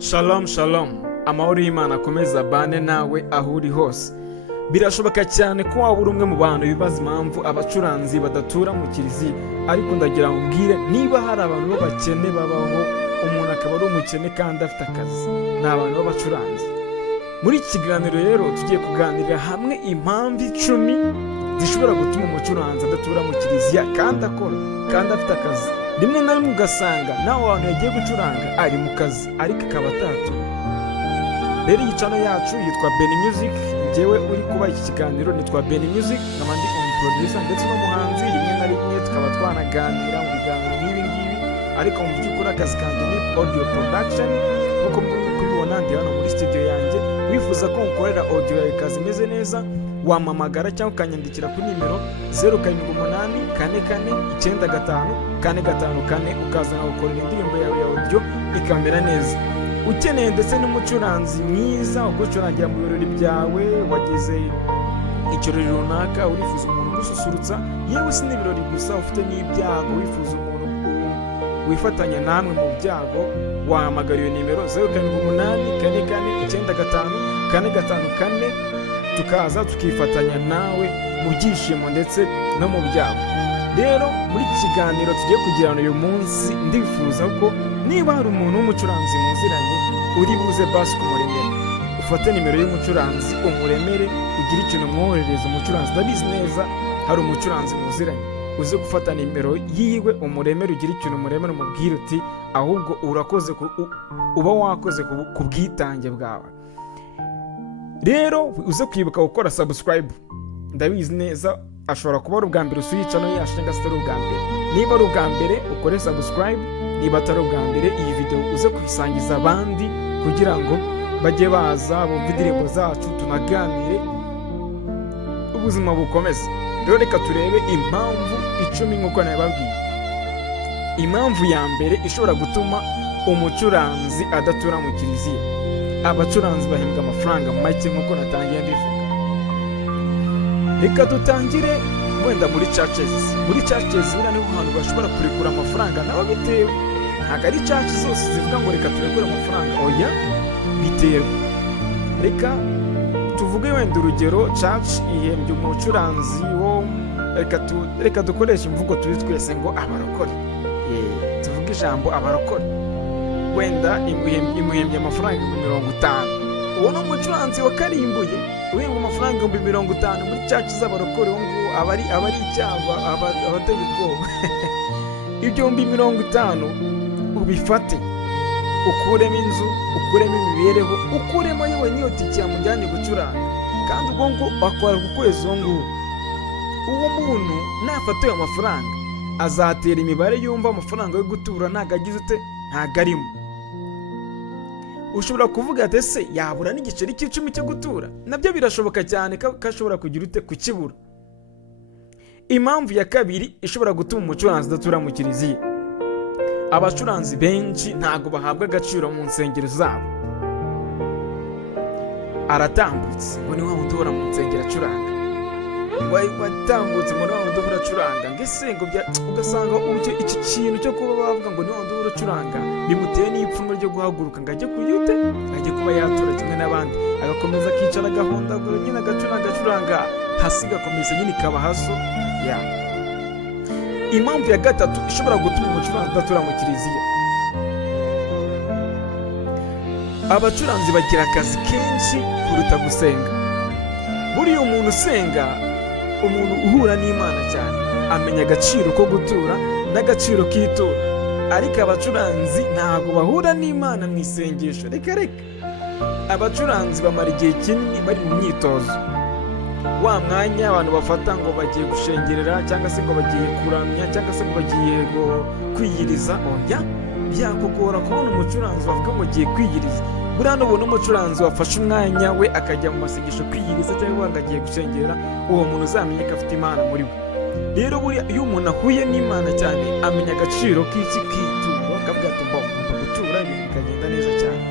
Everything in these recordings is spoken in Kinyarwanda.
Shalom shalom, amahoro y'Imana akomeza bane nawe aho uri hose. Birashoboka cyane ko waba uri umwe mu bantu bibaza impamvu abacuranzi badatura mu kiliziya, ariko ndagira ngo mbwire, niba hari abantu b'abakene babaho, umuntu akaba ari umukene kandi afite akazi, ni abantu b'abacuranzi. Muri iki kiganiro rero tugiye kuganirira hamwe impamvu 10 zishobora gutuma umucuranzi adatura mu kiliziya kandi akora kandi afite akazi. Rimwe na rimwe ugasanga nawe abantu yagiye gucuranga ari mu kazi ariko akaba atatura. Rero iyi channel yacu yitwa Benny Music, njyewe uri kuba iki kiganiro nitwa Benny Music, nkaba ndi producer ndetse n'umuhanzi. Rimwe na rimwe tukaba twanaganira mu biganiro nk'ibi ngibi, ariko mu by'ukuri akazi kanjye ni audio production. Nk'uko muri kubibona ndi hano muri studio yanjye. Wifuza ko nkorera audio yawe kazi imeze neza, wamamagara cyangwa ukanyandikira kuri nimero 0788949545 ukazana gukorera indirimbo yawe ya audio ikamera neza. Ukeneye ndetse n'umucuranzi mwiza ugucurangira mu birori byawe, wagize ikirori runaka urifuza umuntu ugususurutsa, yewe si n'ibirori gusa, ufite n'ibyago wifuza umuntu wifatanya namwe mu byago, wahamagara iyo nimero 0788949545 tukaza tukifatanya nawe mu byishimo ndetse no mu byago. Rero muri iki kiganiro tugiye kugirana uyu munsi, ndifuza ko niba hari umuntu w'umucuranzi muziranye uri buze basi kumuremera, ufate nimero y'umucuranzi umuremere, ugire ikintu umwoherereza umucuranzi. Ndabizi neza hari umucuranzi muziranye, uze gufata nimero yiwe umuremere, ugire ikintu umuremere, umubwire uti ahubwo urakoze, uba wakoze ku bwitange bwawe. Rero uze kwibuka gukora subscribe. Ndabizi neza ashobora kuba ari ubwa mbere usuye channel yacu cyangwa se ari ubwa mbere. Niba ari ubwa mbere ukore subscribe, niba atari ubwa mbere iyi video uze kuyisangiza abandi kugira ngo bajye baza bumve indirimbo zacu tunaganire ubuzima bukomeze. Rero reka turebe impamvu 10 nk'uko nabibabwiye. Impamvu ya mbere ishobora gutuma umucuranzi adatura mu kiliziya: abacuranzi bahembwa amafaranga make nk'uko natangiye mbivuga. Reka dutangire wenda muri churches. Muri churches buriya niho hantu bashobora kurekura amafaranga, nawe bitewe. Ntabwo ari church zose zivuga ngo reka turekure amafaranga, oya, bitewe. Reka tuvuge wenda urugero, church ihembye umucuranzi wo, reka dukoresha imvugo turi twese ngo abarokore. Tuvuge ijambo abarokore, wenda imuhembye amafaranga 50. Uwo ni umucuranzi wakarimbuye, uhembwa amafaranga 50 muri church z'abarokore, ngo abari icyaba, abateye ubwoba. Ibyo 50 ubifate, ukuremo inzu, ukuremo imibereho, ukuremo yewe niyo tike yamujyanye gucuranga, kandi ubwo ngo akora ku kwezi. Uwo muntu nafata ayo mafaranga azatera imibare yumva amafaranga yo gutura ntago agize ute, ntago arimo. Ushobora kuvuga ati ese yabura n'igiceri cy'icumi cyo gutura? Nabyo birashoboka cyane ko ashobora kugira ute kukibura. Impamvu ya kabiri ishobora gutuma umucuranzi adatura mu kiliziya: abacuranzi benshi ntago bahabwa agaciro mu nsengero zabo. Aratambutse ngo ni wa wundi uhora mu nsengero acuranga, watambutse ngo ni wa wundi uhora acuranga, ngese ngo ugasanga iki kintu cyo kuba bavuga ngo ni wa wundi uhora acuranga bimuteye n'ipfunwe ryo guhaguruka ngo ajye kuyute, ajye kuba yatura kimwe n'abandi, agakomeza akicara agahondagura nyine agacuranga hasi, gakomeza nyine ikaba haso. Impamvu ya gatatu ishobora gutuma umucuranzi adatura mu kiliziya: abacuranzi bagira akazi kenshi kuruta gusenga. Buriya umuntu usenga, umuntu uhura n'Imana cyane, amenya agaciro ko gutura n'agaciro k'itura. Ariko abacuranzi ntabwo bahura n'Imana mu isengesho. Reka abacuranzi bamara igihe kinini bari mu myitozo. Wa mwanya abantu bafata ngo bagiye gushengerera, cyangwa se ngo bagiye kuramya, cyangwa se ngo bagiye kwiyiriza, oya, byakugora kubona umucuranzi wavuga ngo agiye kwiyiriza. Buriya nubona umucuranzi wafashe umwanya we akajya mu masengesho kwiyiriza cyangwa ngo agiye gushengerera, uwo muntu uzamenye ko afite Imana muri we. Rero buriya iyo umuntu ahuye n'Imana cyane, amenya agaciro k'iki k'itura, akavuga ati mbona gutura ibintu bikagenda neza cyane.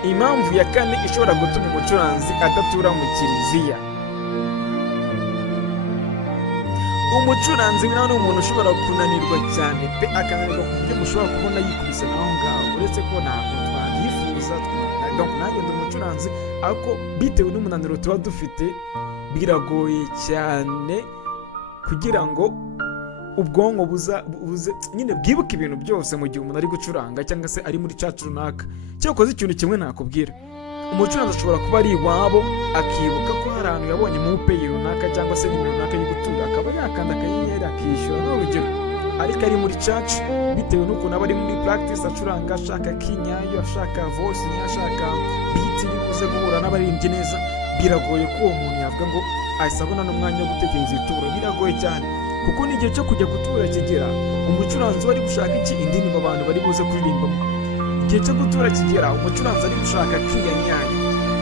Impamvu ya kane ishobora gutuma umucuranzi adatura mu kiliziya: umucuranzi nawe ni umuntu ushobora kunanirwa cyane pe, akananirwa ku buryo mushobora kubona yikubise naho ngaho, uretse ko ntabwo donc nanjye ndi umucuranzi, ariko bitewe n'umunaniro tuba dufite biragoye cyane kugira ngo ubwonko buze nyine bwibuke ibintu byose mu gihe umuntu ari gucuranga cyangwa se ari muri church runaka. Cyakoze ikintu kimwe nakubwira, umucuranzi ashobora kuba ari iwabo akibuka ko hari ahantu yabonye mu peyi runaka cyangwa se nimero runaka yo gutura, akaba yakanda akanyenyeri akishyura n'urugero, ariko ari muri church bitewe n'ukuntu aba ari muri practice acuranga, ashaka kinyayo, ashaka voice nyayo, ashaka beat bivuze guhura n'abaririmbyi neza, biragoye ko uwo muntu yavuga ngo ahise abona n'umwanya wo gutekereza ituro. Biragoye cyane kuko n'igihe cyo kujya gutura kigera, umucuranzi wari gushaka iki? Indirimbo abantu bari buze kuririmbamo. Igihe cyo gutura kigera, umucuranzi ari gushaka kinyayo.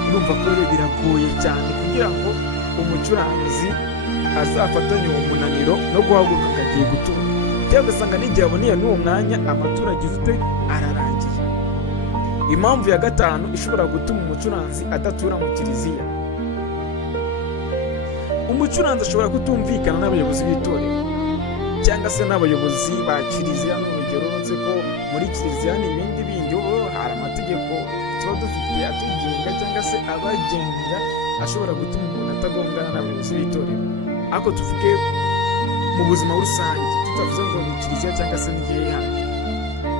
Urumva ko rero biragoye cyane kugira ngo umucuranzi azafatanye uwo munaniro no guhaguruka akagiye gutura, cyangwa ugasanga n'igihe aboneye n'uwo mwanya amaturage ufite ararangiye. Impamvu ya gatanu ishobora gutuma umucuranzi adatura mu kiliziya, umucuranzi ashobora kutumvikana n'abayobozi b'itorero cyangwa se n'abayobozi ba kiliziya. N'urugero uretse ko muri kiliziya ni ibindi bindi, hari amategeko tuba dufite atugenga cyangwa se abagenga ashobora gutuma umuntu atagongana n'abayobozi b'itorero. Ariko tuvuge mu buzima rusange, tutavuze ngo ni kiliziya cyangwa se n'igihe handi,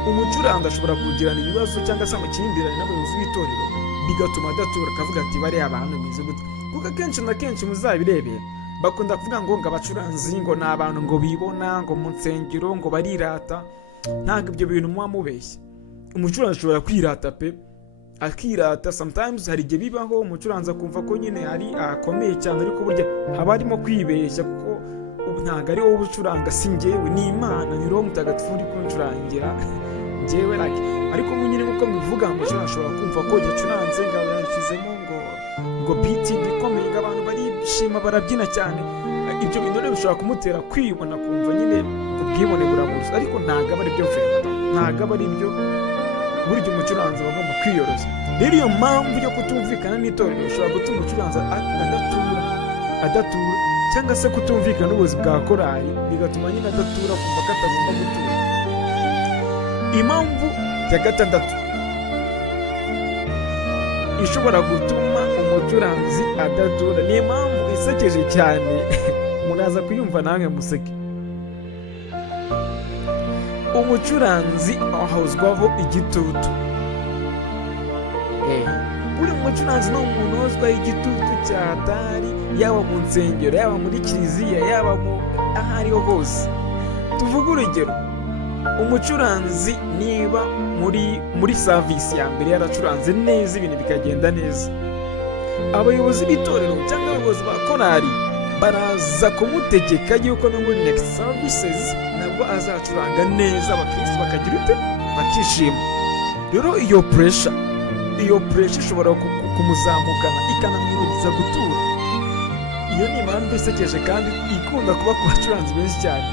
umucuranzi ashobora kugirana ibibazo cyangwa se amakimbirane n'abayobozi b'itorero, bigatuma adatura, akavuga ati bariya abantu bimeze gute. Kuko akenshi na kenshi muzabirebera bakunda kuvuga ngo abacuranzi ngo ni abantu ngo bibona, ngo mu nsengero ngo barirata. Ntabwo ibyo bintu muba mubeshye. Umucuranzi ashobora kwirata pe, akirata. Sometimes hari igihe bibaho umucuranzi akumva ko nyine ari akomeye cyane, ariko burya haba harimo kwibeshya, kuko ntabwo ari wowe ubucuranga, si njyewe, ni Imana, ni Roho Mutagatifu uri kuncurangira njyewe. Ariko nyine nk'uko bivuga, umucuranzi ashobora kumva ko yacuranze ngo yashyizemo ngo beat ikomeye, ngo abantu barishima barabyina cyane. Ibyo bintu rero bishobora kumutera kwibona, kumva nyine ubwibone buramurushya, ariko ntabwo aba ari byo vema, ntabwo aba ari byo. Burya umucuranzi aba agomba kwiyoroshya. Rero iyo mpamvu yo kutumvikana n'itorero ishobora gutuma umucuranzi adatura cyangwa se kutumvikana n'ubuyobozi bwa korali, bigatuma nyine adatura, kumva ko atagomba gutura. Impamvu ya gatandatu ishobora gutuma umucuranzi adatura, ni impamvu isekeje cyane muraza kuyumva namwe museke. Umucuranzi ahozwaho igitutu. Buri mucuranzi ni umuntu uhozwaho igitutu cyatari, yaba mu nsengero, yaba muri kiliziya, yaba aho ariho hose. Tuvuge urugero, umucuranzi niba muri service ya mbere yaracuranze neza, ibintu bikagenda neza, abayobozi b'itorero cyangwa abayobozi ba korali baraza kumutegeka yuko no muri next services nabwo azacuranga neza, abakristo bakagira ute, bakishima. Rero iyo pressure ishobora kumuzamukana ikanamwibagiza gutura. Iyo ni impamvu isekeje kandi ikunda kuba ku bacuranzi benshi cyane.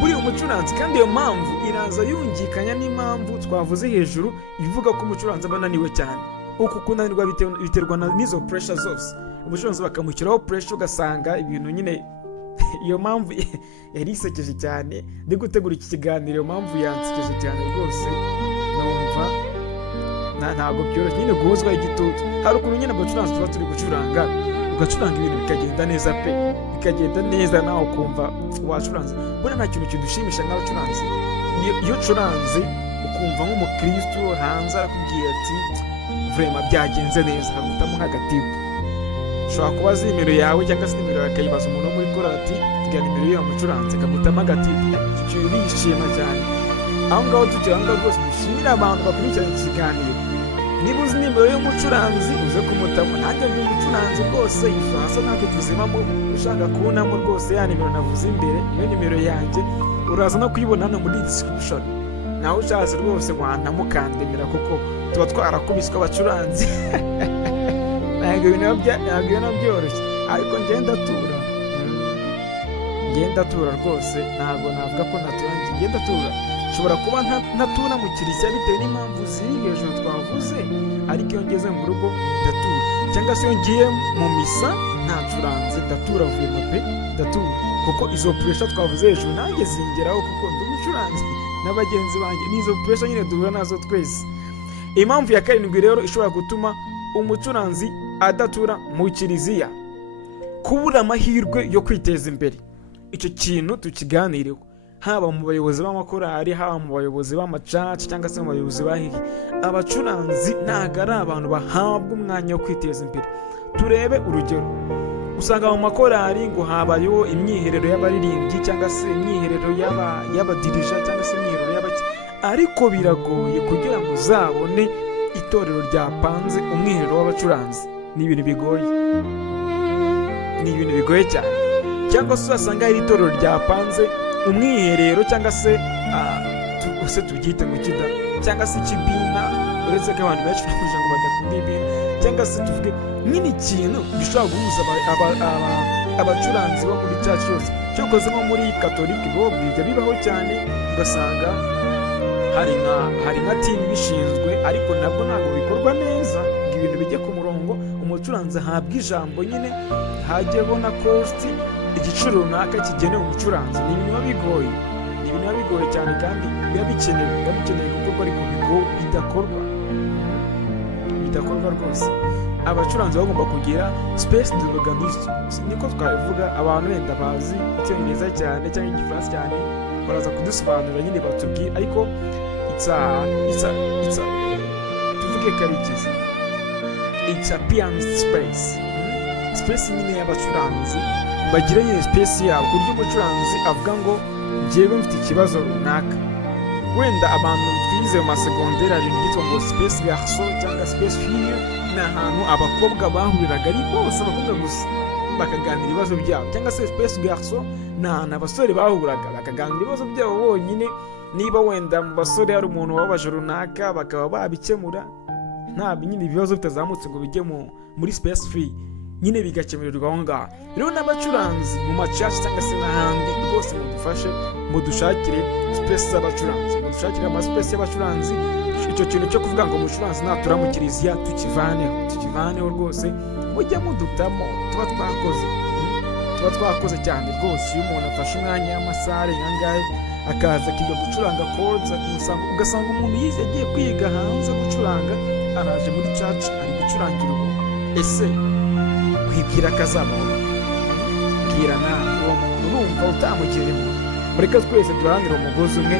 Buri umucuranzi kandi iyo mpamvu iraza yungikanya n'impamvu twavuze hejuru ivuga ko umucuranzi aba ananiwe cyane. Uku kunanirwa biterwa n'izo pressure zose. Umucuranzi bakamushyiraho pressure, ugasanga ibintu nyine iyo mpamvu yari isekeje cyane. Ndi gutegura iki kiganiro, iyo mpamvu yansekeje cyane rwose, numva ntabwo byoroshye nyine guhozwaho igitutu. Hari ukuntu nyine abacuranzi tuba turi gucuranga, ugacuranga ibintu bikagenda neza pe, bikagenda neza nawe ukumva wacuranze. Buriya nta kintu kidushimisha nk'abacuranzi. Iyo ucuranze ukumva nk'umukristo hanze arakubwira ati vrema byagenze neza, hagutamo nk'agatipu. Ushobora kubaza nimero yawe cyangwa se nimero yawe akayibaza umuntu wo muri korali ati tubwira nimero y'uwo mucuranzi, akagutamo agatipu. Icyo urishima cyane. Aho ngaho tukiri aho ngaho rwose dushimira abantu bakurikirana iki kiganiro. Niba uzi nimero y'umucuranzi uze kumutamo. Nanjye ndi umucuranzi rwose, hasa natwe tuzimamo. Ushaka kubonamo rwose ya nimero navuze imbere, iyo nimero yanjye uraza no kuyibona hano muri description. Nawe ushatse rwose wanamukandemera kuko tuba twarakubiswe abacuranzi. Ntabwo ibintu byoroshye, ariko ngenda tura rwose. Ntabwo navuga ko natura, ngenda tura. Nshobora kuba ntatura mu kiliziya bitewe n'impamvu ziri hejuru twavuze, ariko iyo ngeze mu rugo ndatura. Cyangwa se iyo ngiye mu misa ntacuranze ndatura vuyemo pe, ndatura. Kuko izo pressure twavuze hejuru nanjye zingeraho, kuko ndi umucuranzi na bagenzi banjye. N'izo pressure nyine duhura nazo twese. impamvu ya karindwi rero ishobora gutuma umucuranzi adatura mu kiliziya: kubura amahirwe yo kwiteza imbere. Icyo kintu tukiganireho, haba mu bayobozi b'amakorali, haba mu bayobozi b'amacaci cyangwa se mu bayobozi bahiye. Abacuranzi ntabwo ari abantu bahabwa umwanya wo kwiteza imbere. Turebe urugero, usanga mu makorali ngo habayeho imyiherero y'abaririmbyi cyangwa se imyiherero y'abadirija cyangwa se imyiherero y'abaki, ariko biragoye kugira ngo uzabone itorero ryapanze umwiherero w'abacuranzi. Ni ibintu bigoye cyane. Cyangwa se usanga hari itorero ryapanze umwiherero cyangwa se tubyite mu kida cyangwa se ikibina, uretse ko abantu benshi bifuje ngo badakunda ibina, cyangwa se tuvuge nyine ikintu gishobora guhuza abacuranzi bo muri church yose. Cyokoze nko muri katolike bo bijya bibaho cyane, ugasanga hari nka team bishinzwe, ariko nabwo ntabwo bikorwa neza ngo ibintu bijye ku murongo. Umucuranzi ahabwa ijambo nyine, hajyeho na cost, igiciro runaka kigenewe umucuranzi. Ni ibintu biba bigoye cyane kandi biba bikeneye gukorwa, ariko bidakorwa rwose. Abacuranzi bagomba kugira space de l'organiste, niko twabivuga. Abantu wenda bazi icyongereza cyane cyangwa igifaransa cyane baraza kudusobanurira nyine batubwira, ariko tuvuge karikizi, it's a pianist space nyine y'abacuranzi, bagira nyine space yabo, ku buryo umucuranzi avuga ngo njyewe mfite ikibazo runaka. Wenda abantu twize mu masegonderi hari ibyitwa ngo space garçon cyangwa space fille, ni ahantu abakobwa bahuriraga ari bose, abakobwa gusa, bakaganira ibibazo byabo. Cyangwa se space garçon ni ahantu abasore bahuraga bakaganira ibibazo byabo bonyine. Niba wenda mu basore hari umuntu wababaje runaka, bakaba babikemura, nta nyine ibibazo bitazamutse ngo bijye muri space free, nyine bigakemurirwa aho ngaho. Rero n'abacuranzi mu macaci cyangwa se n'ahandi rwose mudufashe, mudushakire space z'abacuranzi, mudushakire amaspace y'abacuranzi. Icyo kintu cyo kuvuga ngo umucuranzi natura mu kiliziya tukivaneho rwose, mujya mudutamo. tuba twakoze cyane rwose. Iyo umuntu afashe umwanya y'amasaha nkangahe akaza akiga gucuranga chords, ugasanga umuntu yize agiye kwiga hanze gucuranga, araje muri church ari gucurangira ubu. Ese kwibwira akazabaho? Bwira nawe uwo muntu urumva utamukiremo. Mureka twese duharanire umugozi umwe,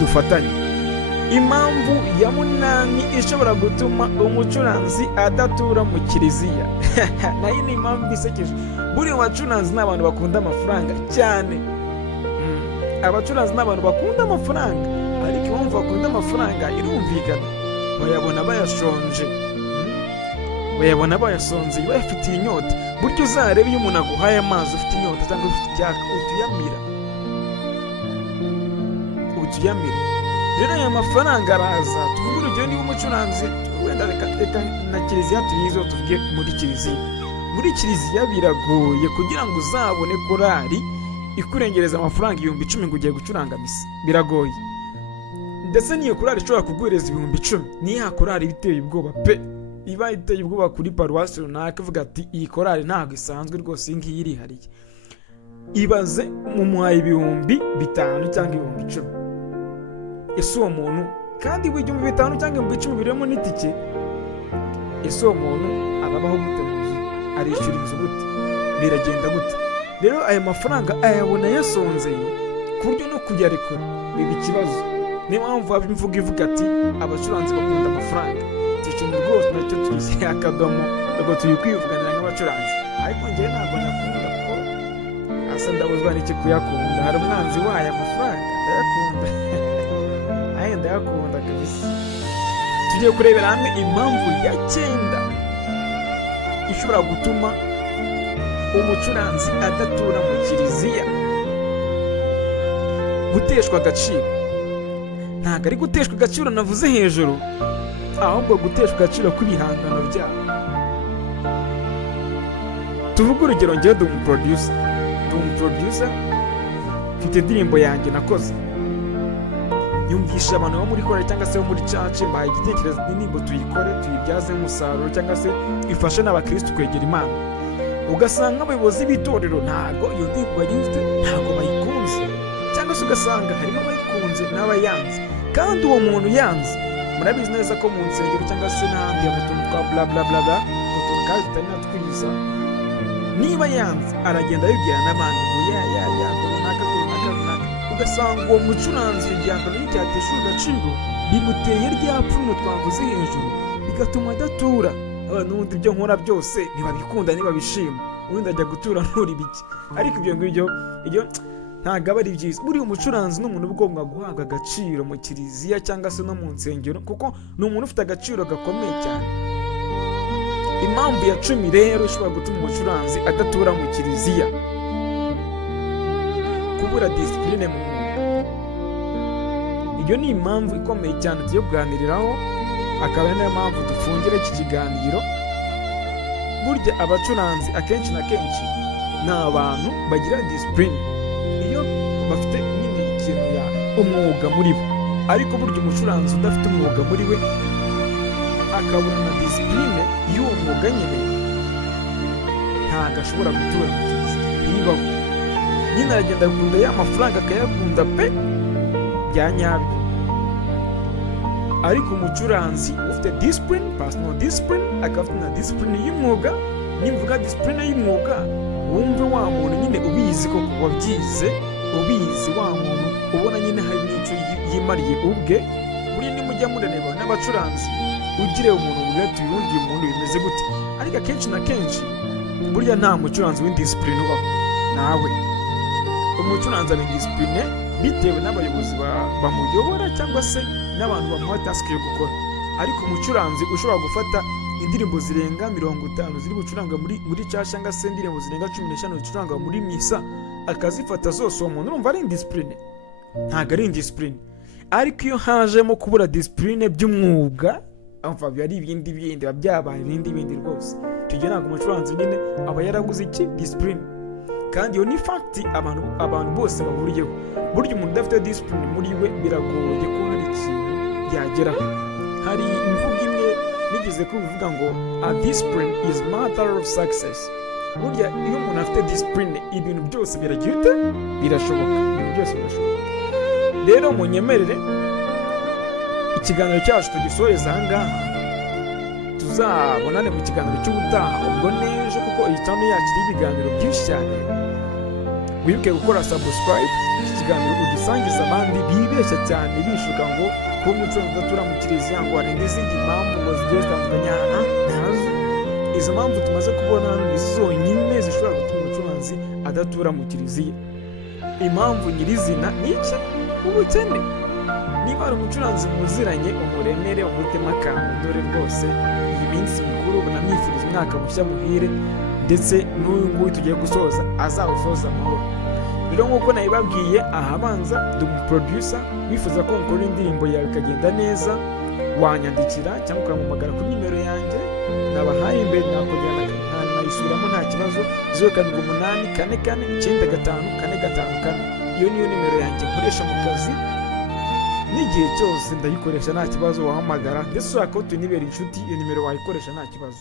dufatanye. Impamvu ya 8 ishobora gutuma umucuranzi adatura mu kiliziya nayo ni impamvu isekeje. Buri bacuranzi ni abantu bakunda amafaranga cyane. Abacuranzi ni abantu bakunda amafaranga, ariko impamvu bakunda amafaranga irumvikana. Bayabona bayasonze, bayafitiye inyota. Buryo uzarebe iyo umuntu aguhaye amazi ufite inyota cyangwa ufite icyaka, utuyamira. Rero aya mafaranga araza. Tuvuge urugero, niba umucuranzi wenda reka na kiliziya tuyizo, tuvuge muri kiliziya biragoye kugira ngo uzabone korali ikurengereza amafaranga 10,000 ngo ugiye gucuranga misa. Biragoye. Ndetse niyo korali ishobora kuguhereza 10,000, niyo korali biteye ubwoba pe, iba iteye ubwoba kuri paruwasi runaka, ivuga ati iyi korali ntabwo isanzwe rwose, iyi ngiyi irihariye. Ibaze mumuhaye 5,000 cyangwa 10,000. Ese uwo muntu kandi buri 5,000 cyangwa 10,000 birimo n'itike, ese uwo muntu ababaho gute mu nzu? Arishyura inzu gute? Biragenda gute? Rero aya mafaranga ayabona yasonzeye ku buryo no kujya rekura biba ikibazo. Niyo mpamvu imvugo ivuga ati abacuranzi bakunda amafaranga. Icyo kintu rwose nacyo tuyise akadomo, ubwo turi kwivuganira nk'abacuranzi. Ariko njyewe ntabwo nyakunda, kuko asa ndabuzwa n'iki kuyakunda. Hari umwanzi wayo amafaranga, ndayakunda kabisa. Tugiye kurebera hamwe impamvu ya 9 ishobora gutuma umucuranzi adatura mu kiliziya. Guteshwa agaciro. Ntabwo ari guteshwa agaciro navuze hejuru, ahubwo guteshwa agaciro kw'ibihangano byabo. Tuvuge urugero, njyewe ndi umuproducer, mfite indirimbo yanjye nakoze, yumvisha abantu bo muri korali cyangwa se bo muri church, mbaye igitekerezo n'indirimbo tuyikore, tuyibyaze umusaruro, cyangwa se ifashe n'abakristo kwegera Imana. Ugasanga abayobozi b'itorero ntabwo iyo ndirimbo ntabwo bayikunze, cyangwa se ugasanga harimo abayikunze n'abayanze. Kandi uwo muntu yanze, arabizi neza ko mu nsengero cyangwa se n'ahandi mu tuntu twa bla bla bla bla utuntu kandi tutari natwiza, niba yanze aragenda abibwira n'abandi ngo ya runaka, ugasanga uwo mucuranzi igihangano ye cyatesha agaciro, bimuteye rya pfunwe twavuze hejuru, bigatuma adatura. N'ubundi ibyo nkora byose ntibabikunda ntibabishima, ubundi ajya gutura nturi bike. Ariko ibyo ngibyo ntabwo aba ari byiza. Buriya umucuranzi ni umuntu ugomba guhabwa agaciro mu kiliziya cyangwa se no mu nsengero, kuko ni umuntu ufite agaciro gakomeye cyane. Impamvu ya 10 rero ishobora gutuma umucuranzi adatura mu kiliziya: kubura disipurine mu mwuga. Iyo ni impamvu ikomeye cyane tugiye kuganiriraho, akaba ari nayo mpamvu dufungira iki kiganiro. Burya abacuranzi akenshi na kenshi ni abantu bagira disipurine iyo bafite nyine ikintu ya umwuga muri bo, ariko burya umucuranzi udafite umwuga muri we akabura na disipurine y'uwo mwuga nyine, ntabwo ashobora gutura mu kiliziya. Ntibaho nyine aragenda agakunda ya mafaranga akayakunda pe bya nyabyo. Ariko umucuranzi ufite disipurine, personal discipline, akaba afite na disipurine y'umwuga. Nimvuga disipurine y'umwuga, wumve wa muntu nyine ubizi koko, wabyize, ubizi, wa muntu ubona nyine hari n'icyo yimariye ubwe. Buriya nimujya murareba n'abacuranzi, ugire umuntu ugahita uyu muntu bimeze gute. Ariko akenshi na kenshi burya nta mucuranzi w'indisipurine ubaho. Nawe umucuranzi ari disipurine bitewe n'abayobozi bamuyobora cyangwa se n'abantu bamuha tasike yo gukora. Ariko umucuranzi ushobora gufata indirimbo zirenga 50 ziri gucuranga muri church, cyangwa se indirimbo zirenga 15 zicuranga muri misa, akazifata zose, uwo muntu urumva ari indisipurine? Ntabwo ari indisipurine. Ariko iyo hajemo kubura disipurine by'umwuga, amva byari ibindi byabaye ibindi rwose. Tugera ntabwo umucuranzi nyine aba yaraguze iki disipurine. Kandi iyo ni fact abantu bose bahuriyeho. Burya umuntu udafite disipurine muri we biragoye ko hari ikintu yageraho. Hari imvugo imwe nigeze kubivuga ngo a discipline is matter of success. Burya iyo umuntu afite discipline, ibintu byose birashoboka. Ibintu byose birashoboka. Rero munyemerere ikiganiro cyacu tugisoreza aha ngaha, tuzabonane mu kiganiro cy'ubutaha ubwo n'ejo, kuko iyi channel yacu iri ibiganiro byinshi cyane. Wibuke gukora subscribe, iki kiganiro ugisangiza abandi bibeshya cyane bishuka ngo kuba umucuranzi udatura mu kiliziya ngo hari n'izindi mpamvu ngo zigiye zitandukanye. Ntazo. Izo mpamvu tumaze kubona hano ni zonyine zishobora gutuma umucuranzi adatura mu kiliziya. Impamvu nyirizina ni iki? Ubukene. Niba ari umucuranzi muziranye, umuremere, umutema akantu, dore rwose iyi minsi mikuru bunamwifuriza umwaka mushya muhire, ndetse n'uyu nguyu tugiye gusoza azawusoza amahoro. Rero nk'uko nabibabwiye ahabanza, ndi umuproducer, wifuza ko nkora indirimbo yawe ikagenda neza, wanyandikira cyangwa ukampamagara kuri nimero yanjye nabahaye imbere, nakongera nayisubiramo nta kibazo. 0784449545. Iyo niyo nimero yanjye nkoresha mu kazi, n'igihe cyose ndayikoresha nta kibazo. Wahamagara ndetse ushaka ko tunibera inshuti, iyo nimero wayikoresha nta kibazo.